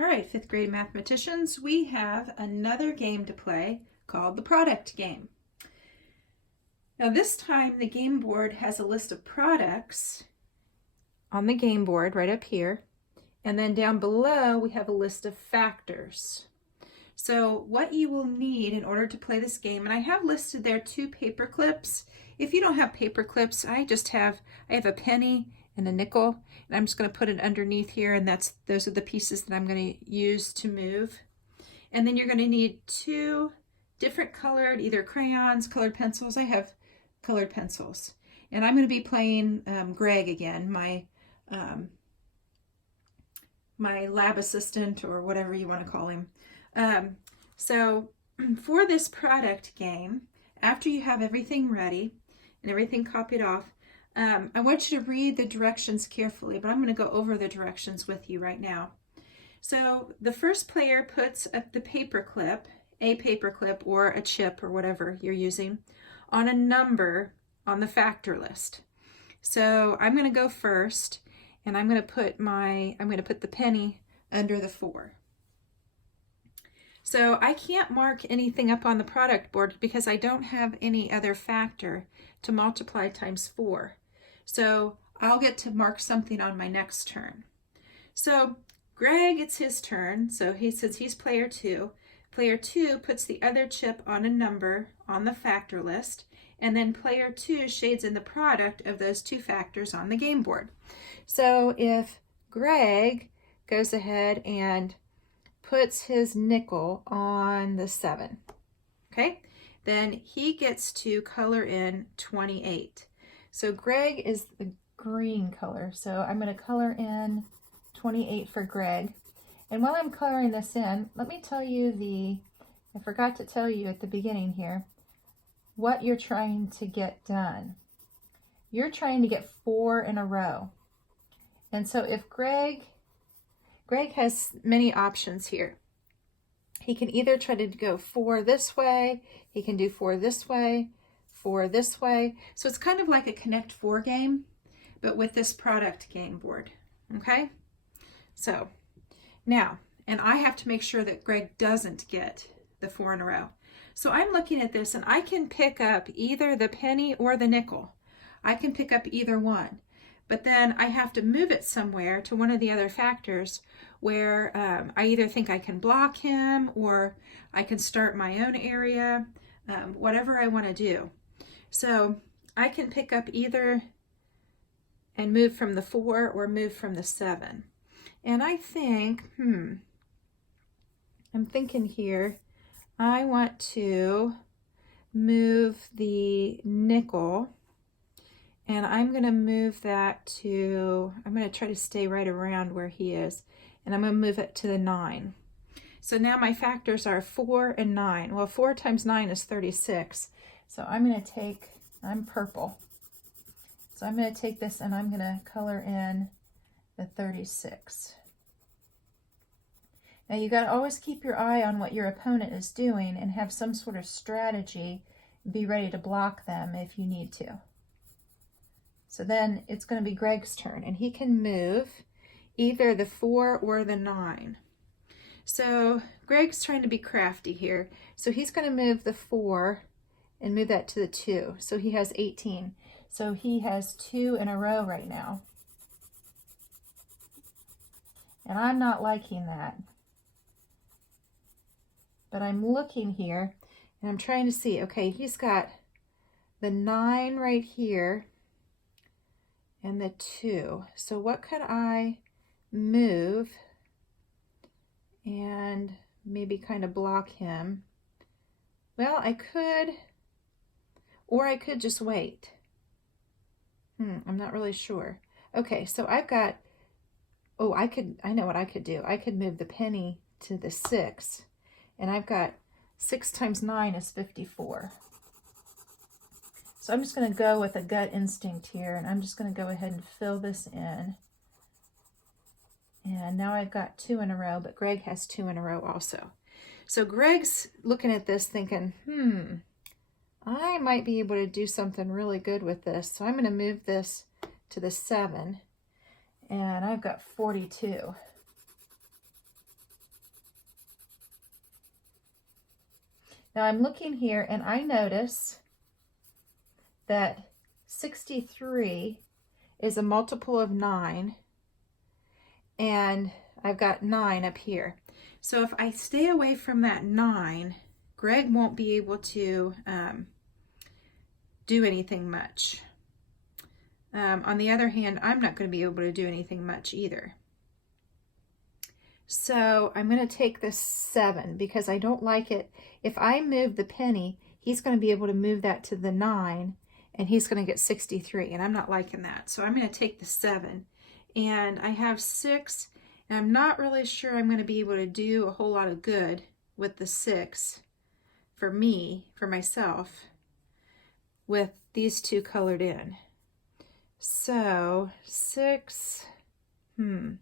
All right, fifth grade mathematicians, we have another game to play called the product game. Now this time the game board has a list of products on the game board right up here, and then down below we have a list of factors. So what you will need in order to play this game, and I have listed there 2 paper clips. If you don't have paper clips, I have a penny and a nickel, and I'm just going to put it underneath here, and those are the pieces that I'm going to use to move. And then you're going to need 2 different colored, either crayons, colored pencils. I have colored pencils, and I'm going to be playing Greg again, my lab assistant, or whatever you want to call him. So for this product game, after you have everything ready and everything copied off, I want you to read the directions carefully, but I'm going to go over the directions with you right now. So the first player puts up the paper clip, a paper clip or a chip or whatever you're using, on a number on the factor list. So I'm going to go first, and I'm going to put the penny under the 4. So I can't mark anything up on the product board because I don't have any other factor to multiply times 4. So I'll get to mark something on my next turn. So Greg, it's his turn. So he says he's player 2. Player 2 puts the other chip on a number on the factor list, and then player 2 shades in the product of those 2 factors on the game board. So if Greg goes ahead and puts his nickel on the 7, okay, then he gets to color in 28. So Greg is the green color, so I'm going to color in 28 for Greg. And while I'm coloring this in, let me tell you I forgot to tell you at the beginning here, what you're trying to get done. You're trying to get 4 in a row. And so if Greg has many options here. He can either try to go 4 this way, he can do 4 this way, 4 this way. So it's kind of like a Connect 4 game, but with this product game board, okay? So now, and I have to make sure that Greg doesn't get the 4 in a row. So I'm looking at this, and I can pick up either the penny or the nickel. I can pick up either one. But then I have to move it somewhere to one of the other factors where I either think I can block him, or I can start my own area, whatever I want to do. So I can pick up either and move from the 4 or move from the 7. And I think, I'm thinking here, I want to move the nickel. And I'm going to move that to, I'm going to try to stay right around where he is. And I'm going to move it to the 9. So now my factors are 4 and 9. Well, 4 times 9 is 36. So I'm going to take, I'm purple. So I'm going to take this and I'm going to color in the 36. Now you got to always keep your eye on what your opponent is doing and have some sort of strategy. Be ready to block them if you need to. So then it's going to be Greg's turn, and he can move either the 4 or the 9. So Greg's trying to be crafty here. So he's going to move the 4 and move that to the 2. So he has 18. So he has 2 in a row right now. And I'm not liking that. But I'm looking here, and I'm trying to see, okay, he's got the 9 right here, and the 2. So what could I move and maybe kind of block him? Well, I could, or I could just wait. I'm not really sure. Okay, so I've got, I know what I could do. I could move the penny to the 6, and I've got 6 times 9 is 54. So I'm just going to go with a gut instinct here, and I'm just going to go ahead and fill this in. And now I've got 2 in a row, but Greg has 2 in a row also. So Greg's looking at this thinking, I might be able to do something really good with this. So I'm going to move this to the 7, and I've got 42. Now I'm looking here and I notice that 63 is a multiple of 9, and I've got 9 up here. So if I stay away from that 9, Greg won't be able to do anything much. On the other hand, I'm not going to be able to do anything much either. So I'm going to take this 7 because I don't like it. If I move the penny, he's going to be able to move that to the 9, and he's going to get 63, and I'm not liking that. So I'm going to take the 7, and I have 6, and I'm not really sure I'm going to be able to do a whole lot of good with the 6 for me, for myself, with these two colored in. So 6, I'm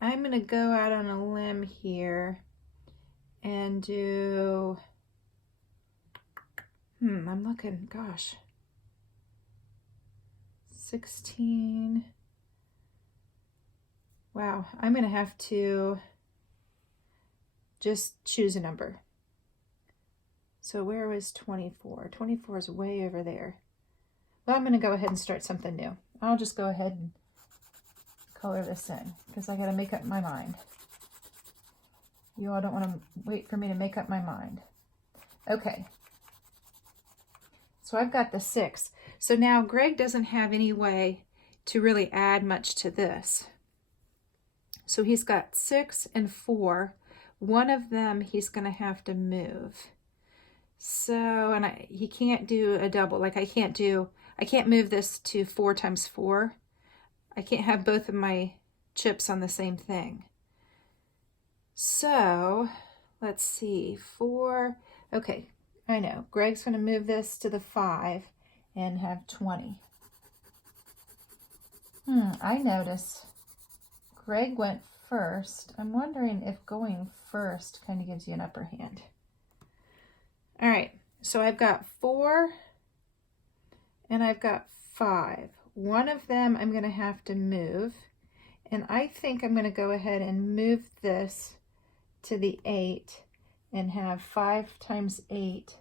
going to go out on a limb here and do, I'm looking, gosh, 16. Wow, I'm going to have to just choose a number. So where was 24? 24 is way over there. Well, I'm going to go ahead and start something new. I'll just go ahead and color this in because I got to make up my mind. You all don't want to wait for me to make up my mind. Okay. So I've got the 6. So now Greg doesn't have any way to really add much to this. So he's got 6 and 4. One of them he's going to have to move. So, and he can't do a double. Like I can't move this to 4 times 4. I can't have both of my chips on the same thing. So let's see, 4. Okay, I know. Greg's going to move this to the 5 and have 20. I notice Greg went first. I'm wondering if going first kind of gives you an upper hand. All right, so I've got 4 and I've got 5. One of them I'm going to have to move, and I think I'm going to go ahead and move this to the 8 and have 5 times 8,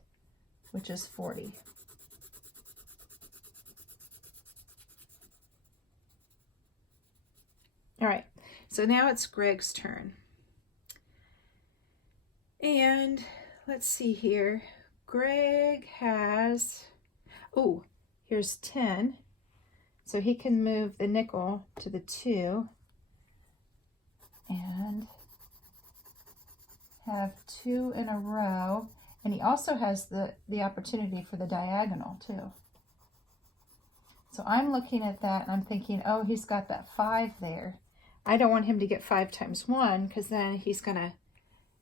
which is 40. All right, so now it's Greg's turn. And let's see here. Greg has, oh, here's 10. So he can move the nickel to the 2 and have 2 in a row. And he also has the opportunity for the diagonal too. So I'm looking at that and I'm thinking, oh, he's got that 5 there. I don't want him to get 5 times 1 because then he's going to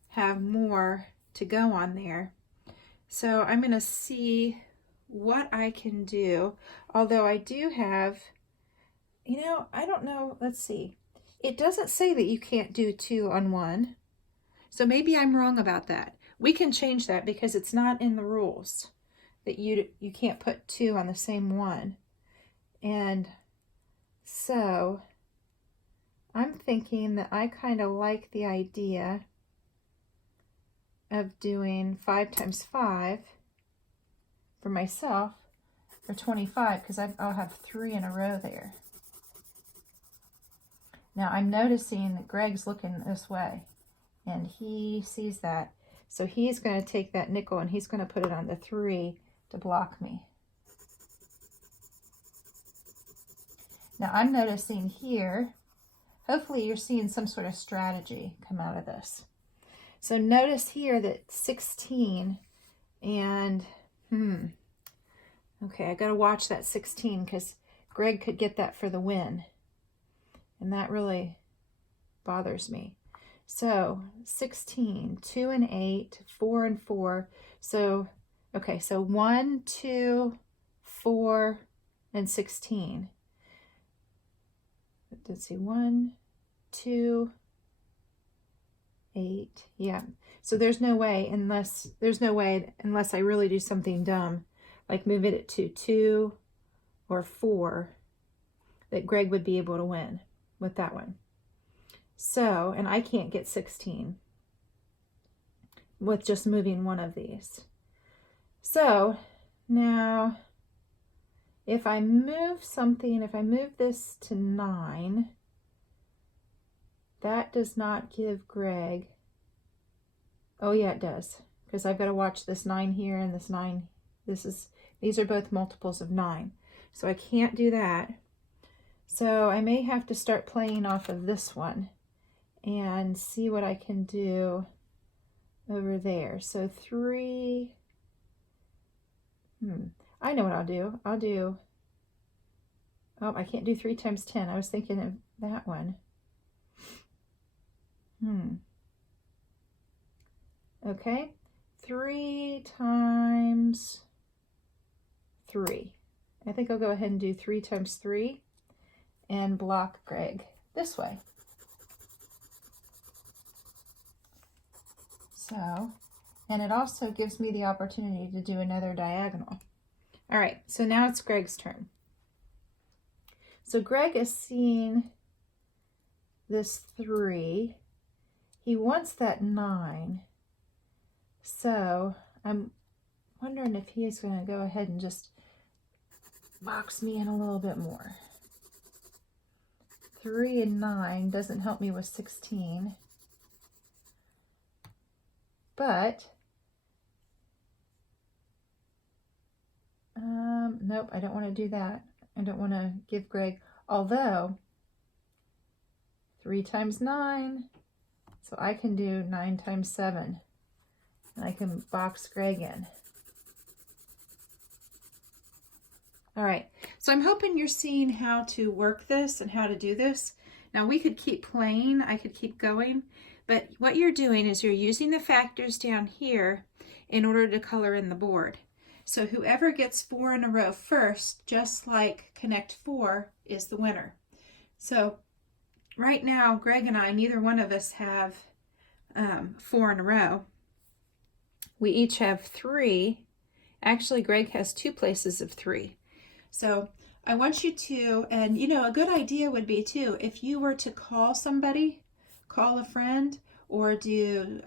have more to go on there. So I'm going to see what I can do, although I do have, I don't know, let's see. It doesn't say that you can't do 2 on 1, so maybe I'm wrong about that. We can change that because it's not in the rules that you can't put 2 on the same one. And so I'm thinking that I kind of like the idea of doing 5 times 5 for myself for 25 because I'll have 3 in a row there. Now I'm noticing that Greg's looking this way and he sees that. So he's going to take that nickel and he's going to put it on the 3 to block me. Now I'm noticing here, hopefully you're seeing some sort of strategy come out of this. So notice here that 16 and, okay, I got to watch that 16 because Greg could get that for the win. And that really bothers me. So 16, 2 and 8, 4 and 4. So, okay, so 1, 2, 4, and 16. Let's see, 1, 2, 8. Yeah. So there's no way unless I really do something dumb, like move it to 2 or 4, that Greg would be able to win with that one. So, and I can't get 16. with just moving one of these. So now if I move something, if I move this to 9, that does not give Greg, oh yeah, it does, because I've got to watch this 9 here and this 9. These are both multiples of 9. So I can't do that. So I may have to start playing off of this one and see what I can do over there. So 3, I know what I'll do. Oh, I can't do 3 times 10. I was thinking of that one. Okay, 3 times 3. I think I'll go ahead and do 3 times 3 and block Greg this way. So, and it also gives me the opportunity to do another diagonal. All right, so now it's Greg's turn. So Greg is seeing this 3. He wants that 9. So I'm wondering if he is going to go ahead and just box me in a little bit more. 3 and 9 doesn't help me with 16. But, nope, I don't want to do that. I don't want to give Greg, although 3 times 9, so I can do 9 times 7, and I can box Greg in. All right, so I'm hoping you're seeing how to work this and how to do this. Now we could keep playing, I could keep going, but what you're doing is you're using the factors down here in order to color in the board. So whoever gets 4 in a row first, just like Connect 4, is the winner. So right now, Greg and I, neither one of us have 4 in a row. We each have 3. Actually, Greg has 2 places of 3. So I want you to, and you know, a good idea would be too, if you were to call somebody, call a friend, or do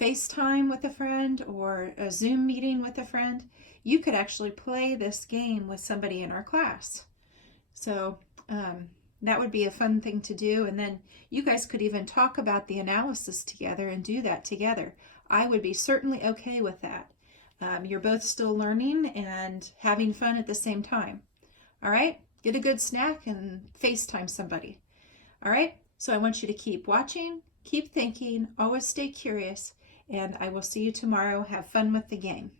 FaceTime with a friend, or a Zoom meeting with a friend, you could actually play this game with somebody in our class. So that would be a fun thing to do, and then you guys could even talk about the analysis together and do that together. I would be certainly okay with that. You're both still learning and having fun at the same time. All right, get a good snack and FaceTime somebody. All right, so I want you to keep watching, keep thinking, always stay curious, and I will see you tomorrow. Have fun with the game.